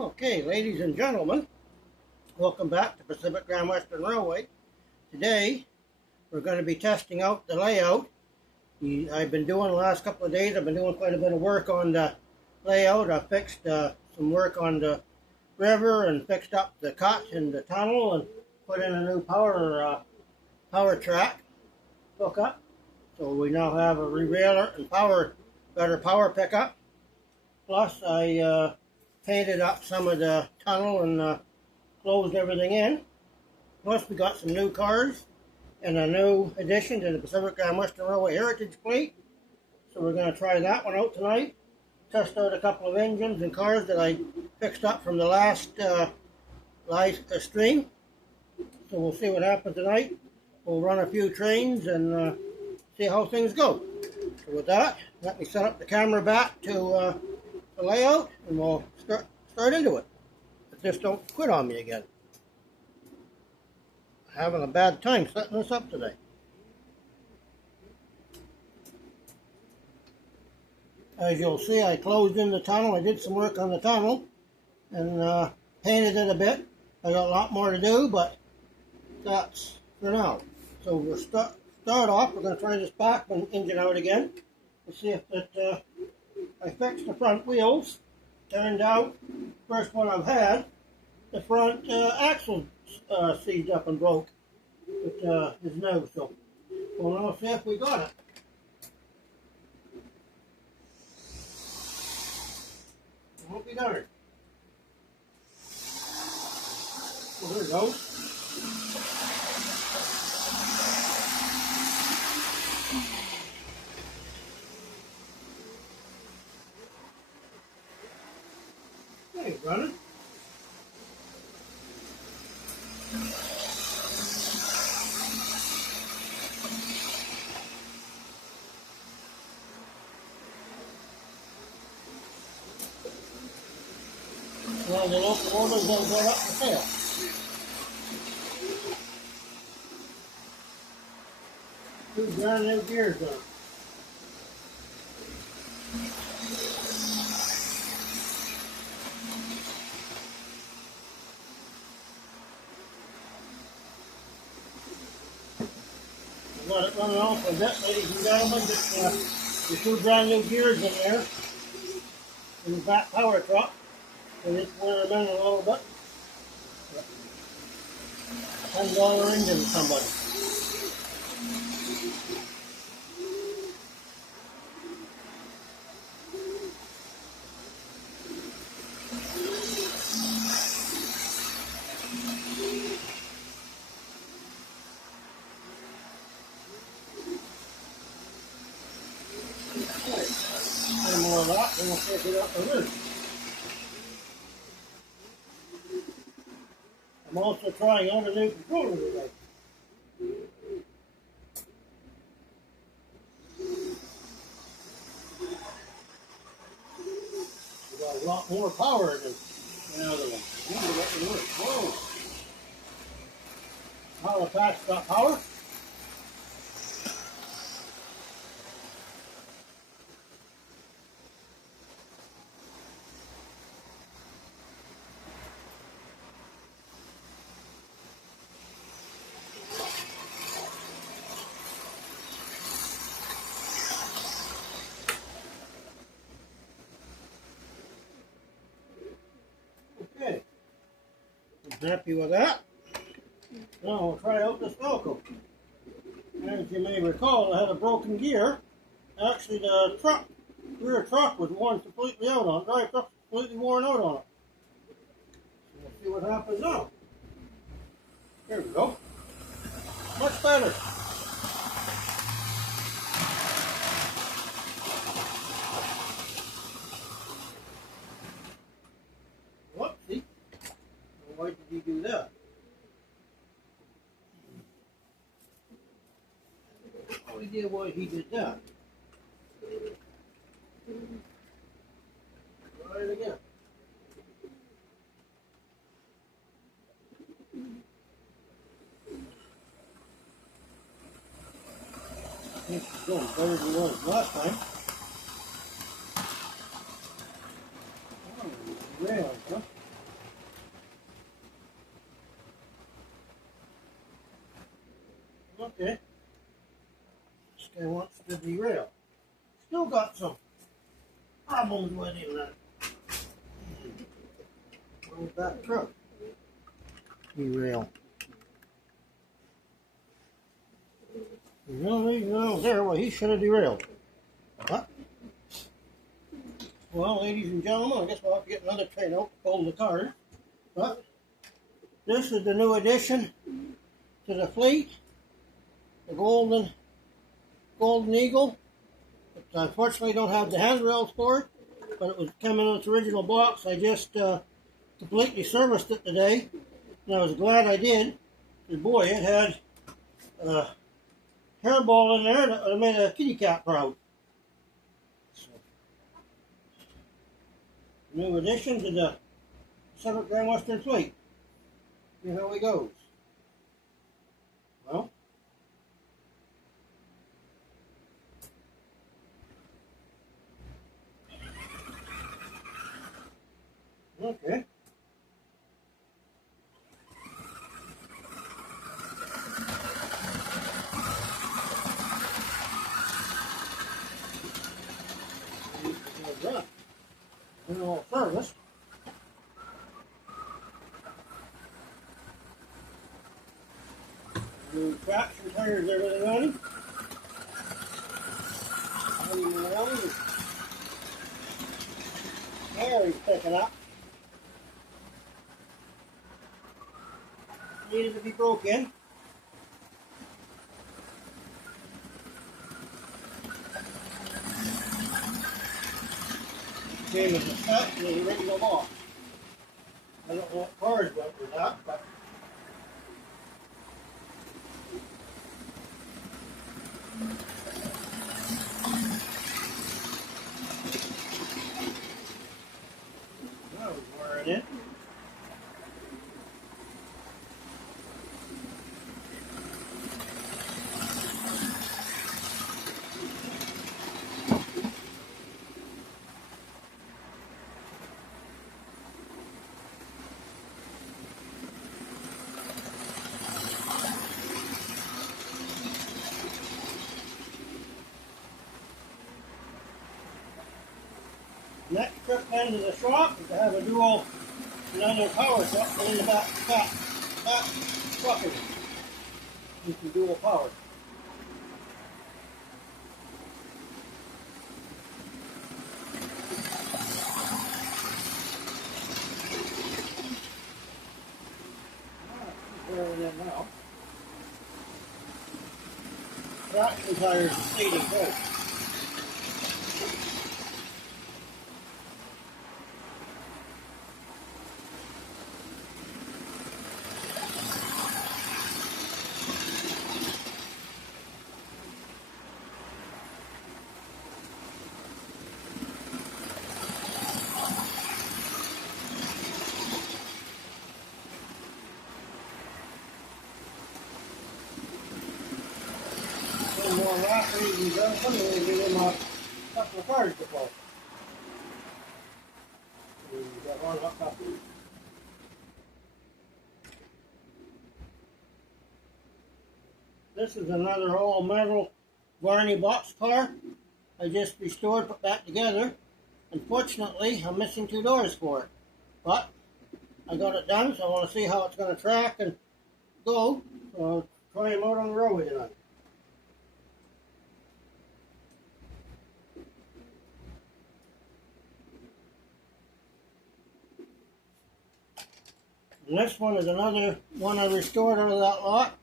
Okay, ladies and gentlemen, welcome back to Pacific Grand Western Railway. Today, we're going to be testing out the layout. I've been doing the last couple of days, I've been doing quite a bit of work on the layout. I fixed some work on the river and fixed up the cut in the tunnel and put in a new power track hookup. So we now have a rerailer and better power pickup. Plus, I painted up some of the tunnel and closed everything in. Plus, we got some new cars and a new addition to the Pacific Grand Western Railway Heritage fleet. So we're going to try that one out tonight. Test out a couple of engines and cars that I fixed up from the last live stream. So we'll see what happens tonight. We'll run a few trains and see how things go. So with that, let me set up the camera back to the layout and we'll start into it. But just don't quit on me again. I'm having a bad time setting this up today. As you'll see, I closed in the tunnel. I did some work on the tunnel and painted it a bit. I got a lot more to do, but that's for now. So we'll start off. We're going to try this back engine out again and see if it. I fixed the front wheels. Turned out, first one I've had, the front axle seized up and broke. It is new, so we'll now see if we got it. I hope we got it. Well, there it goes. Hey, running. Well, the locomotives don't go up for sale. Two brand new gears on it. Let it run off a bit, ladies and gentlemen. Just the two brand new gears in there in the back power truck. So just wear them in a little bit. $10 engine, somebody. More of that, and we'll take it up the roof. I'm also trying out a new controller today. We got a lot more power than the other one. Whoa! Power pack's got power. Okay, I'm happy with that. Now we'll try out this Tyco. As you may recall, I had a broken gear. Actually, the rear truck was worn completely out on it. Drive truck completely worn out on it. So we'll see what happens now. There we go. Much better. Whoopsie. Why did you do that? No idea why he did that. Try it again. It's going better than it was last time. Oh, rails, huh? problems with him then. Where's that truck? Derail. No, he's not there. Well, he should have derailed. What? Well, ladies and gentlemen, I guess we'll have to get another train out to pull the cars. But this is the new addition to the fleet, the Golden Eagle. It, unfortunately, don't have the handrails for it, but it was coming in its original box. I just completely serviced it today, and I was glad I did. Because boy, it had a hairball in there that made a kitty cat proud. So, new addition to the Pacific Grand Western fleet. See how he goes. Well, okay. In all service. The traction tires, everything running. Air he's picking up. Needed to be broken. Came as a set in the original box. I don't know what cars went with that, but that was wearing it. Next trip into the shop is to have a dual another power truck put in the back bucket. You can dual power. Wearing in now. Traction tires are seating too. More rafteries and jumping, and we give him a couple of cars to pull. We got one up top. This is another all metal Varney box car. I just restored, put back together. Unfortunately, I'm missing 2 doors for it. But I got it done, so I want to see how it's going to track and go. So I'll try him out on the roadway tonight. And this one is another one I restored out of that lot.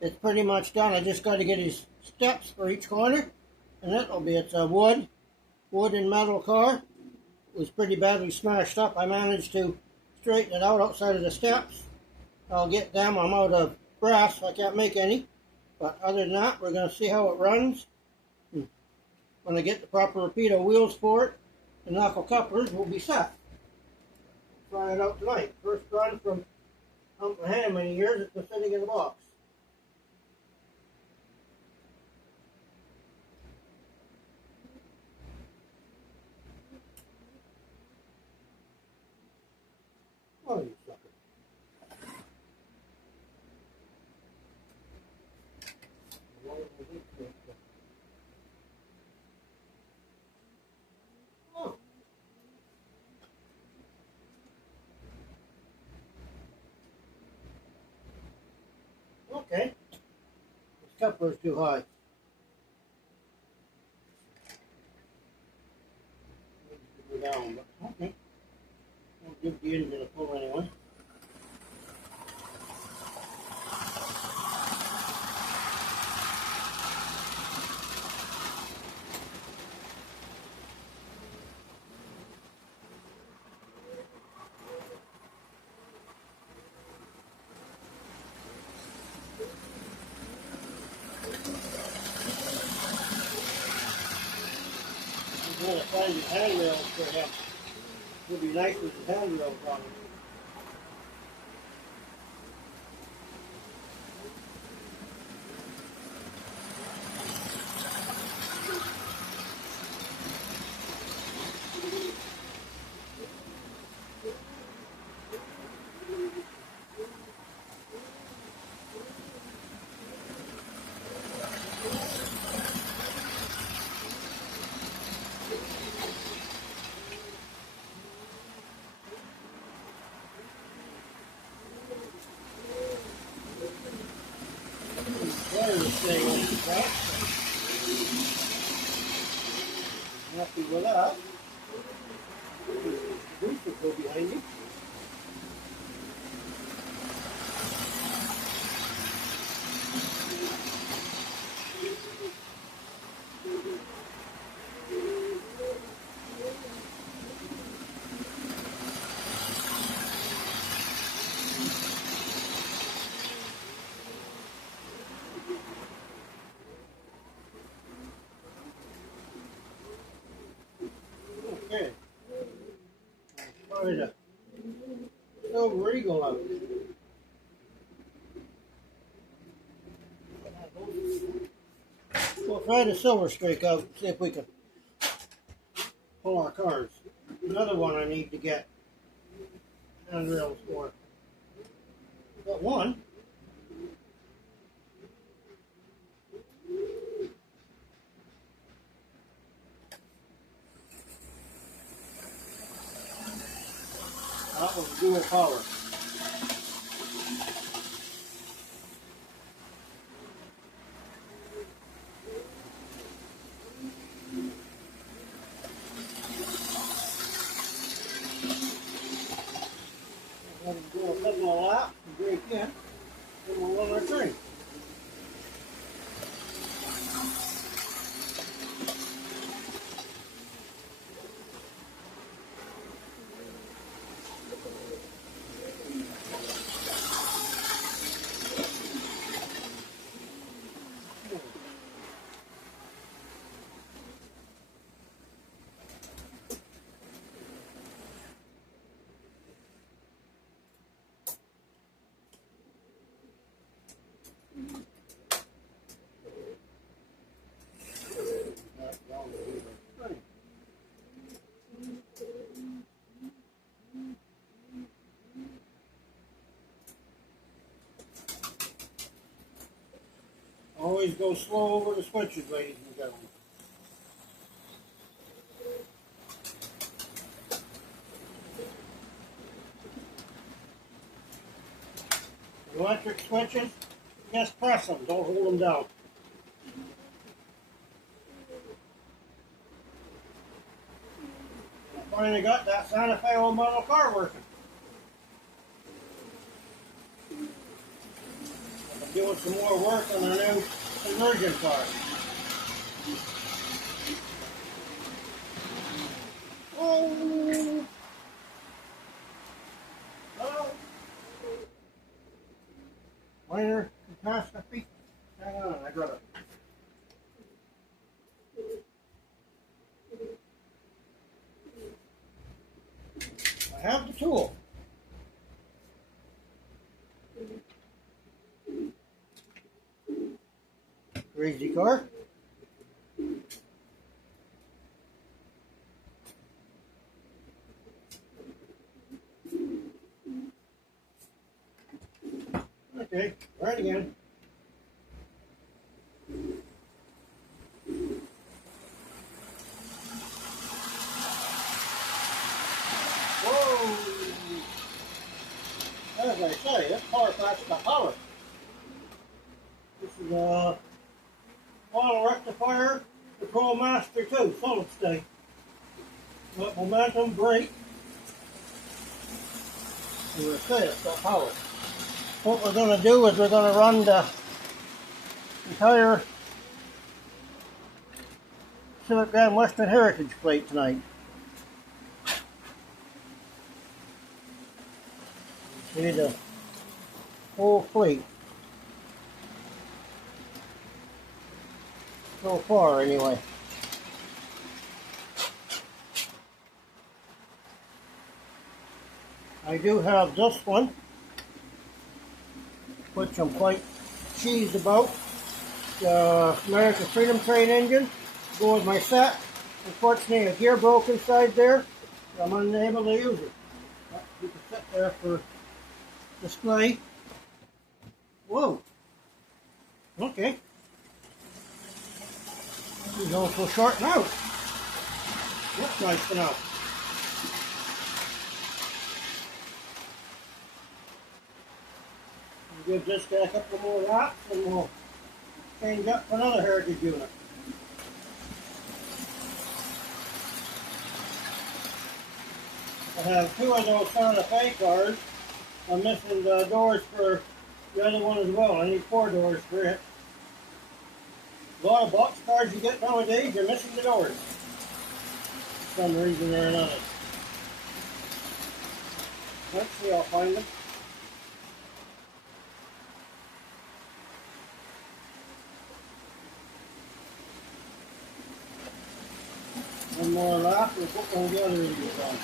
It's pretty much done. I just got to get his steps for each corner. And that'll be it's a wood and metal car. It was pretty badly smashed up. I managed to straighten it out outside of the steps. I'll get them. I'm out of brass, so I can't make any. But other than that, we're going to see how it runs. And when I get the proper Rapido wheels for it, the knuckle couplers will be set. Try it out tonight. First run from how many years it's been sitting in the box. Oh, you sucker. Oh, coupler's too high. Needs to go down, but okay. We'll give the engine a pull anyway. I'm going to find the handrails for him. It would be nice with the handrails on it. There's this thing on the track. Happy with that. The roof will go behind you. Okay. Probably the silver eagle out. We'll try the silver streak out, see if we can pull our cars. Another one I need to get handrails for. Got one. That was dual power. Let him do a couple of laps and break in, and we'll run our train. Always go slow over the switches, ladies and gentlemen. Electric switches, just press them, don't hold them down. I finally got that Santa Fe old model car working. I'm doing some more work on the new conversion car. Oh! Oh! Minor catastrophe. Hang on, I got it. I have the tool. Crazy car. Okay, right again. Whoa! As I say, this car packs the power. This is auto rectifier, control master 2, solid state. Got momentum, brake, and we're set, it's got power. What we're going to do is we're going to run the entire Pacific Grand Western Heritage plate tonight. See the whole fleet. So far, anyway. I do have this one, which I'm quite cheesed about. The American Freedom Train engine. Go with my set. Unfortunately, a gear broke inside there. So I'm unable to use it. But you can sit there for display. Whoa. Okay. He's also short now. That's nice to know. We'll give this guy a couple more laps and we'll change up for another Heritage unit. I have 2 of those Santa Fe cars. I'm missing the doors for the other one as well. I need 4 doors for it. A lot of box cars you get nowadays, you're missing the doors for some reason or another. Let's see, I'll find them. One more lap, we'll put one of the other idiots on.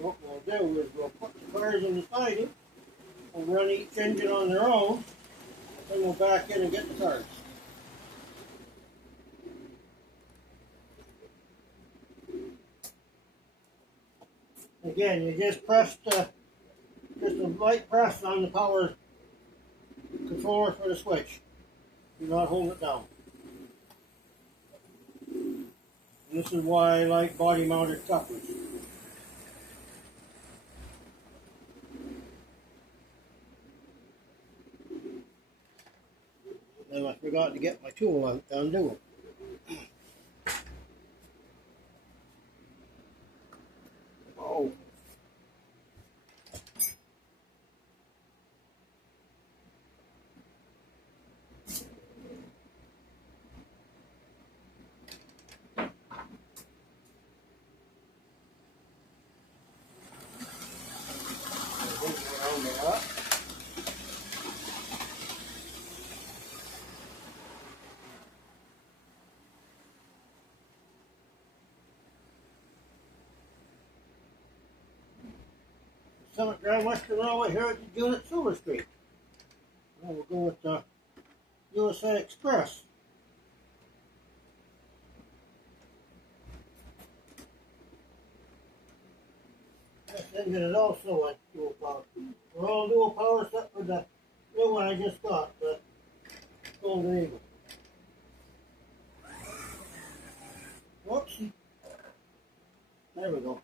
What we'll do is we'll put the cars in the siding, we'll run each engine on their own, then we'll back in and get the cars. Again, you just press just a light press on the power controller for the switch. Do not hold it down. And this is why I like body mounted couplers. Then I forgot to get my tool out to undo it. Oh. Pacific Grand Western Railway Heritage Unit Silver Street. Now we'll go with the USA Express. This engine is also a dual power. We're all dual power except for the new one I just got, the Golden Eagle. Whoopsie. There we go.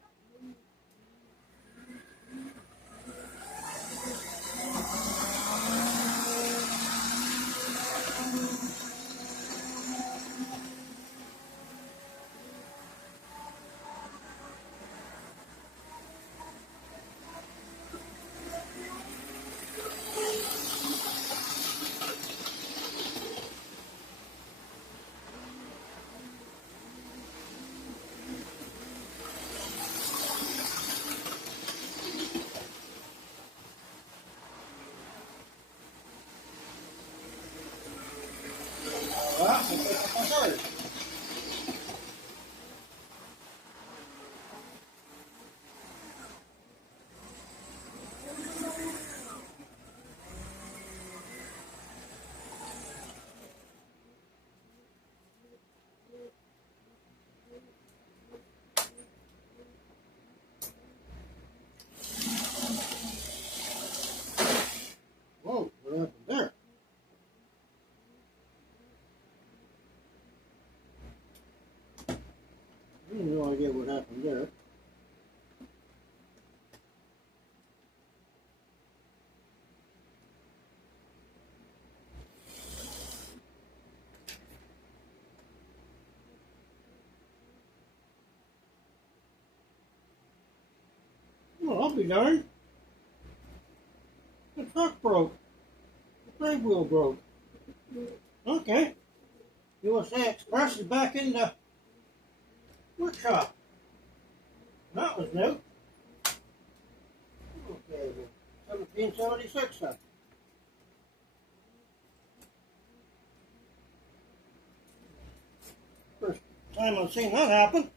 Well, we'll pick up my cars. Whoa, what happened there? I have no idea what happened there. be darned. The truck broke. The brake wheel broke. Okay. USA Express is back in the workshop. That was new. Okay, 1776 then. First time I've seen that happen.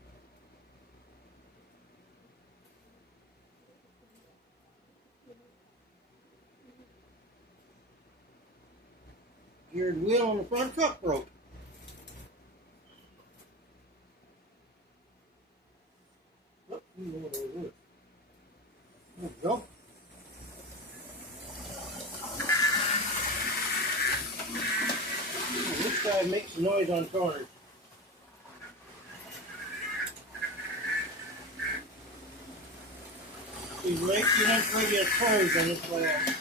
Geared wheel on the front truck broke. Oh, you know what it is. There we go. Oh, this guy makes noise on corners. He's making it for your toes on this way out.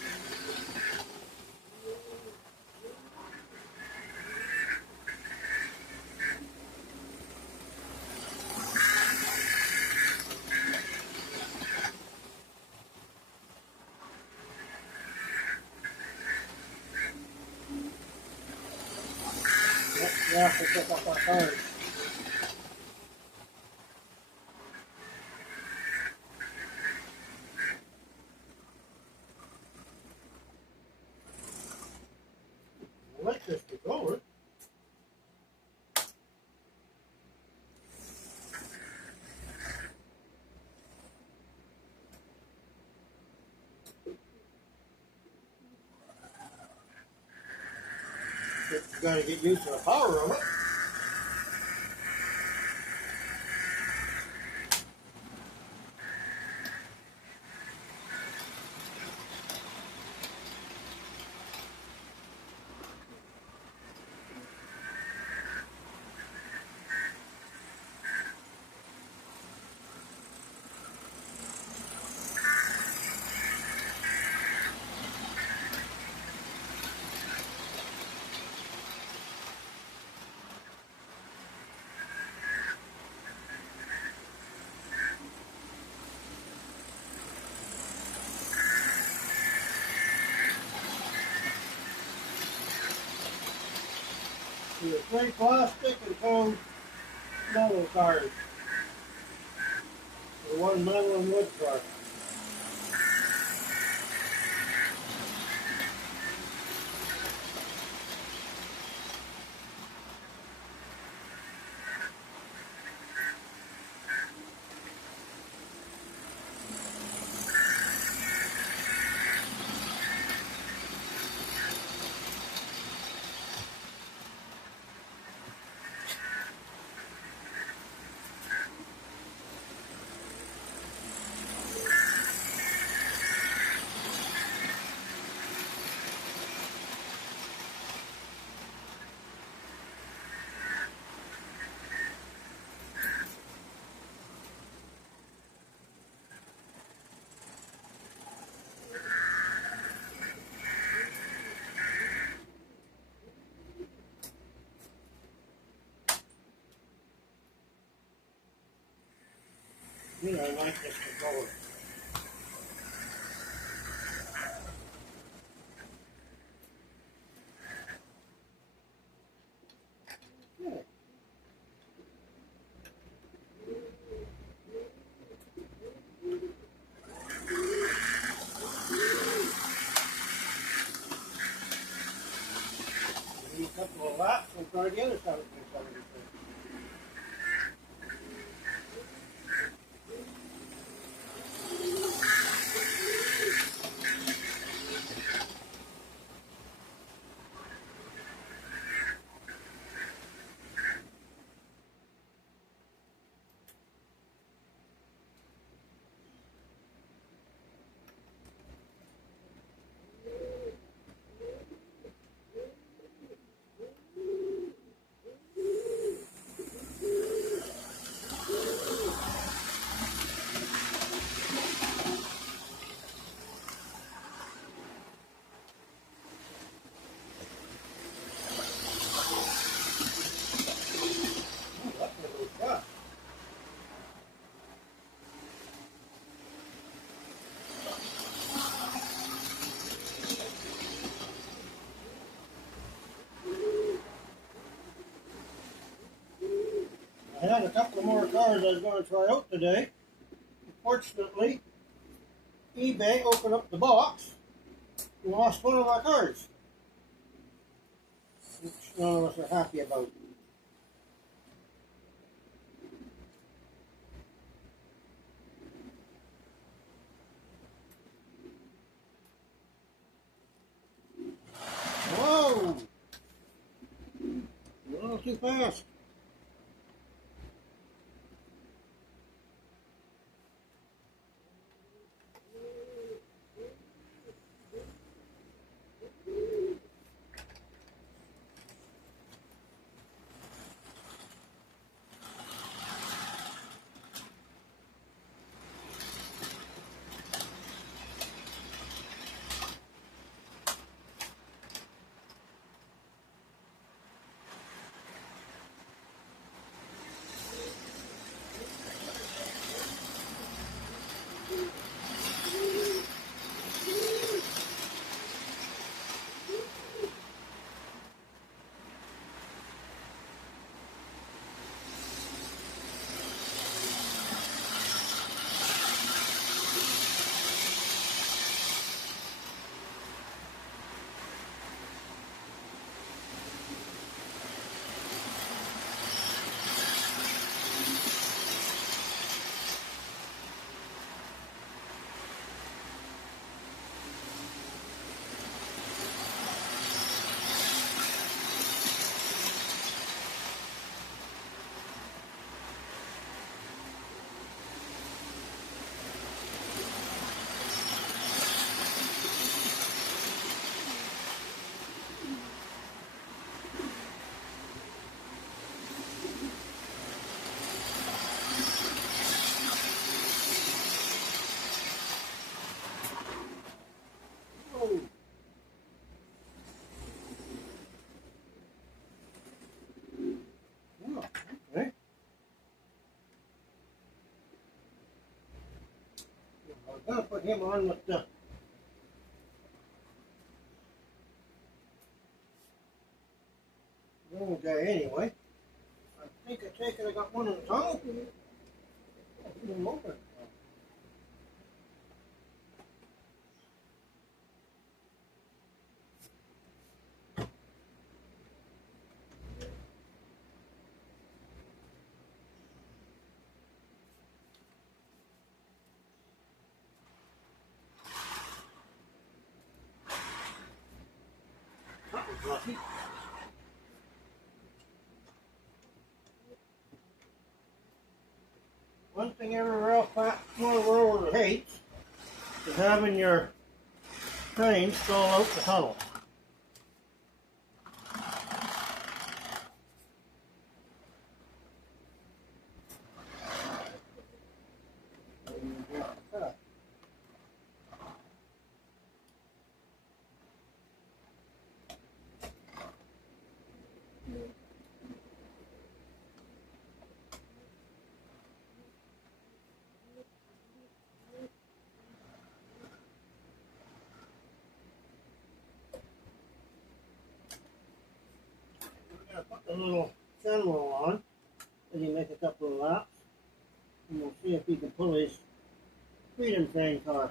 Yeah, to pick up our cars. Let this be going. You gotta get used to the power of it. We have 3 plastic and 2 metal cars. And 1 metal and wood car. You know, I like this controller. Yeah. Give me a couple of laps and try the other side of the controller. I had a couple more cars I was going to try out today. Unfortunately, eBay opened up the box and lost one of our cars, which none of us are happy about. Whoa! A little too fast. Oh. Oh, okay. I was going to put him on with the little guy anyway. I think I got one in the tunnel. Put him over. That was lucky. One thing every railroad hates is having your train stall out the tunnel. Put the little general on, and you make a couple of laps, and we'll see if he can pull his freedom train car.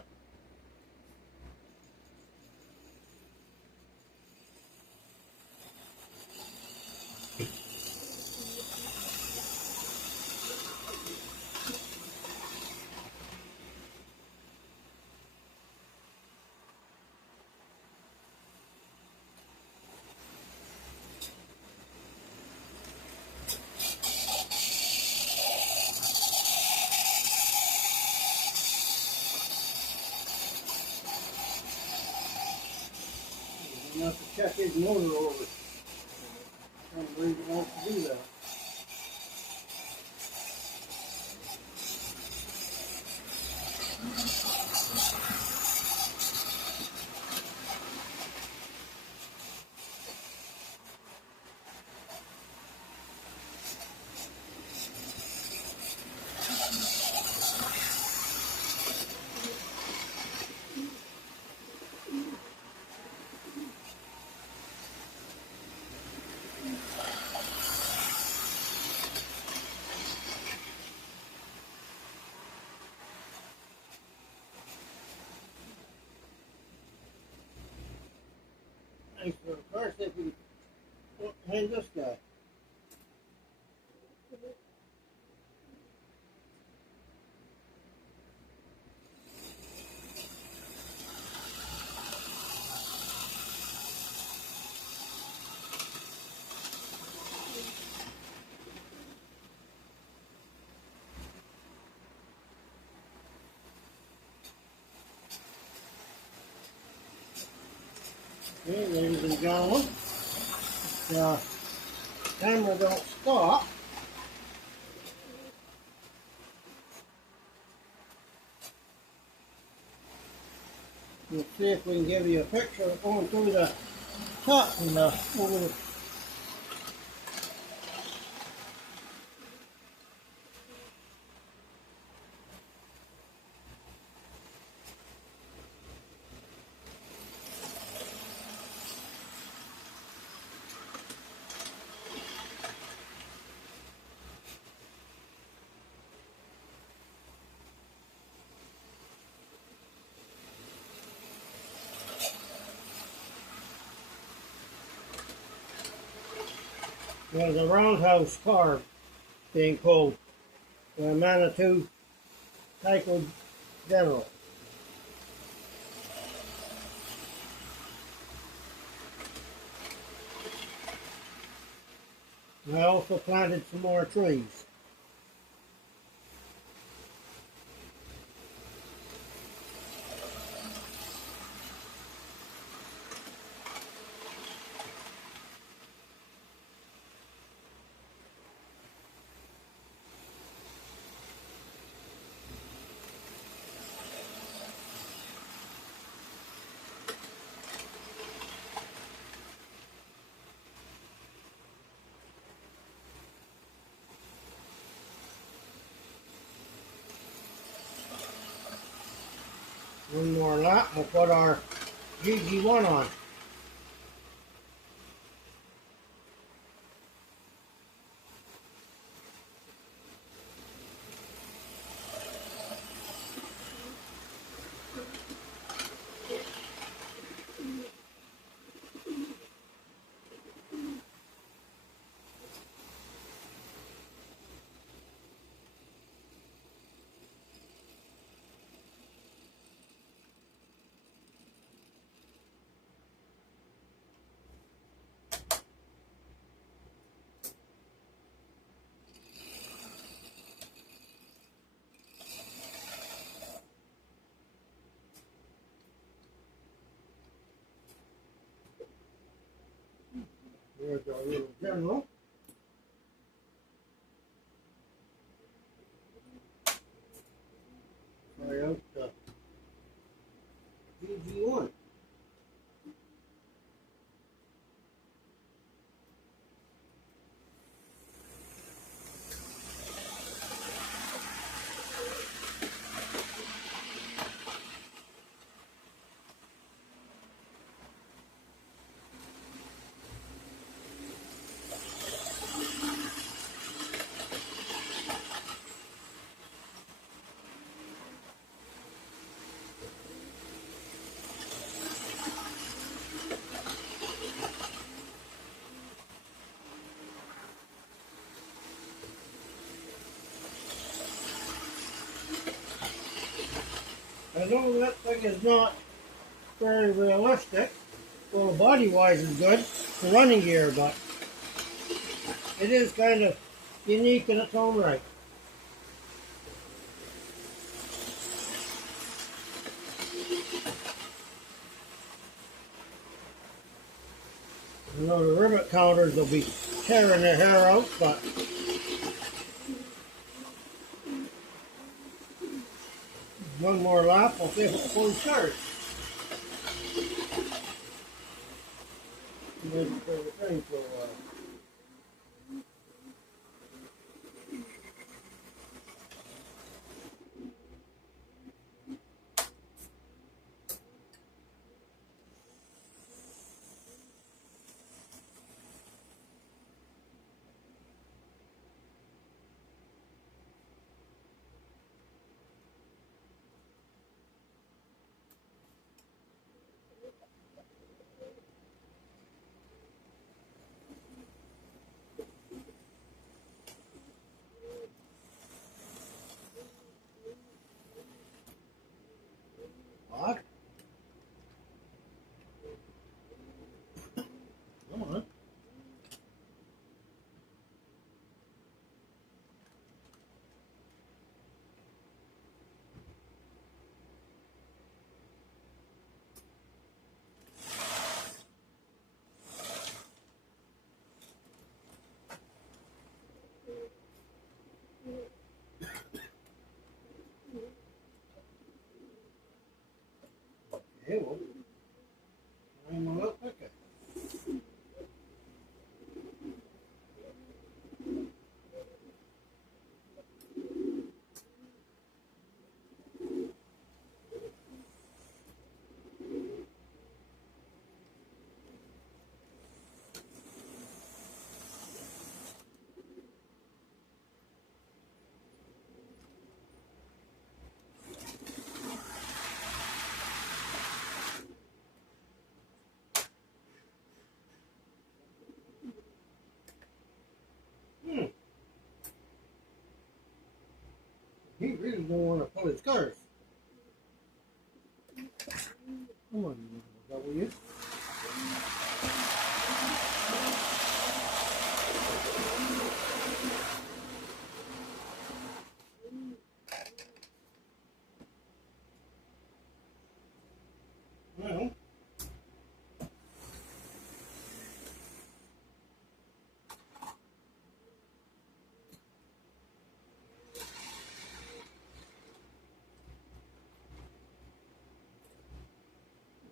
You have to check his motor over. I don't believe he wants to do that. Hey, this guy. Okay, ladies and gentlemen, the camera don't stop. Let's see if we can give you a picture of going through the top and over the. There's a roundhouse car being pulled by a Manitou Tyco General. I also planted some more trees. One more lap, we'll put our GG1 on. There's our little general. Try out the GG1. I know that thing is not very realistic. Well, body-wise is good, the running gear, but it is kind of unique in its own right. I know the rivet counters will be tearing their hair out, but one more lap, we'll see if it fully starts. Maybe for the train for a while. really don't want to pull his cars. Come on, W.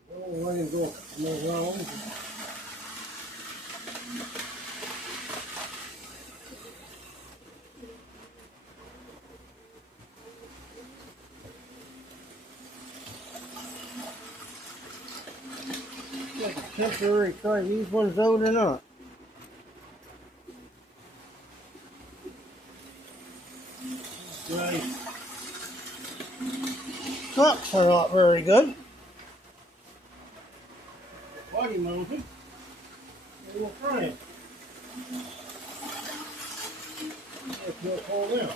Well, we'll let him go a couple more rounds. Like a temporary try these ones out or not. Right. Trucks are not very good. Body mounted. We will try it. If you'll pull them.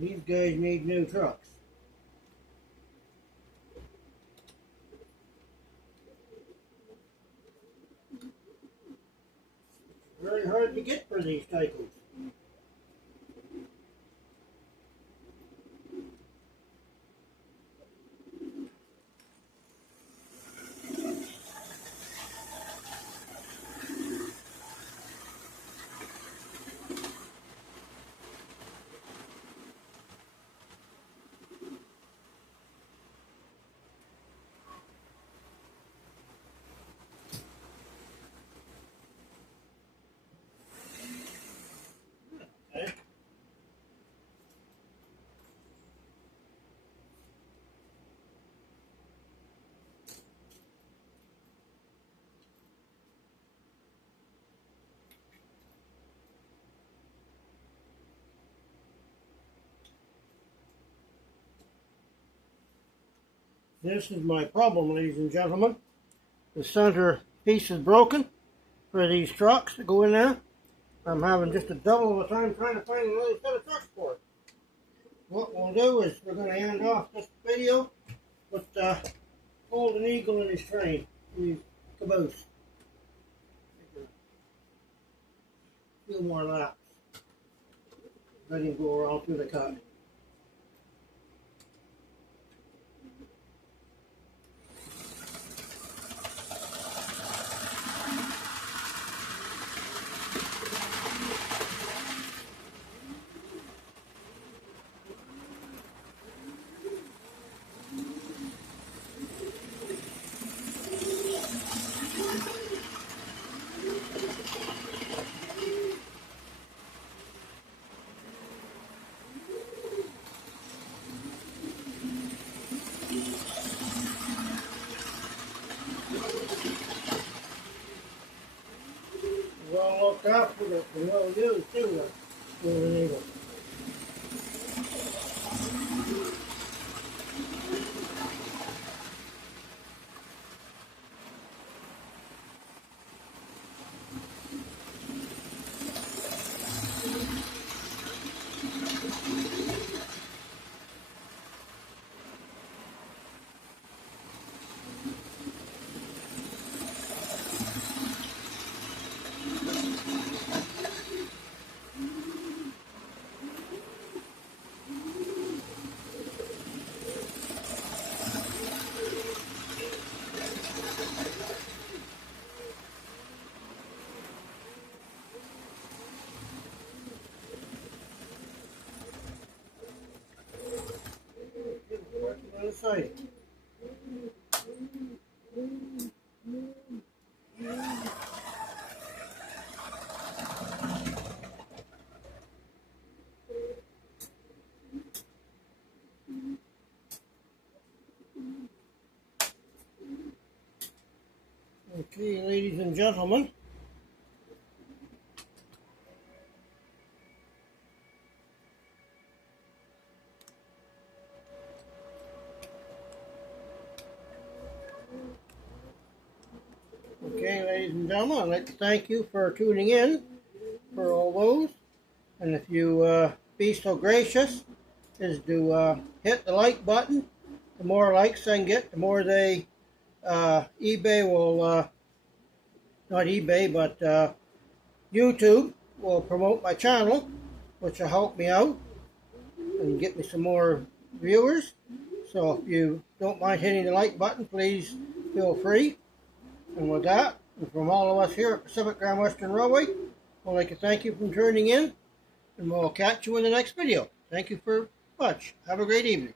These guys need new trucks. Very hard to get for these Tycos. Okay. This is my problem, ladies and gentlemen. The center piece is broken for these trucks that go in there. I'm having just a double of a time trying to find another set of trucks for it. What we'll do is we're going to end off this video with Golden Eagle in his train, in his caboose. Take a few more laps. Let him go around through the cut. Well looked after it and well used too, Golden Eagle. On the side. Okay, ladies and gentlemen. ladies and gentlemen. I'd like to thank you for tuning in for all those. And if you be so gracious as to hit the like button, the more likes I can get, the more eBay will, not eBay, but YouTube will promote my channel, which will help me out and get me some more viewers. So if you don't mind hitting the like button, please feel free. And with that, and from all of us here at Pacific Grand Western Railway, I'd like to thank you for tuning in, and we'll catch you in the next video. Thank you for much. Have a great evening.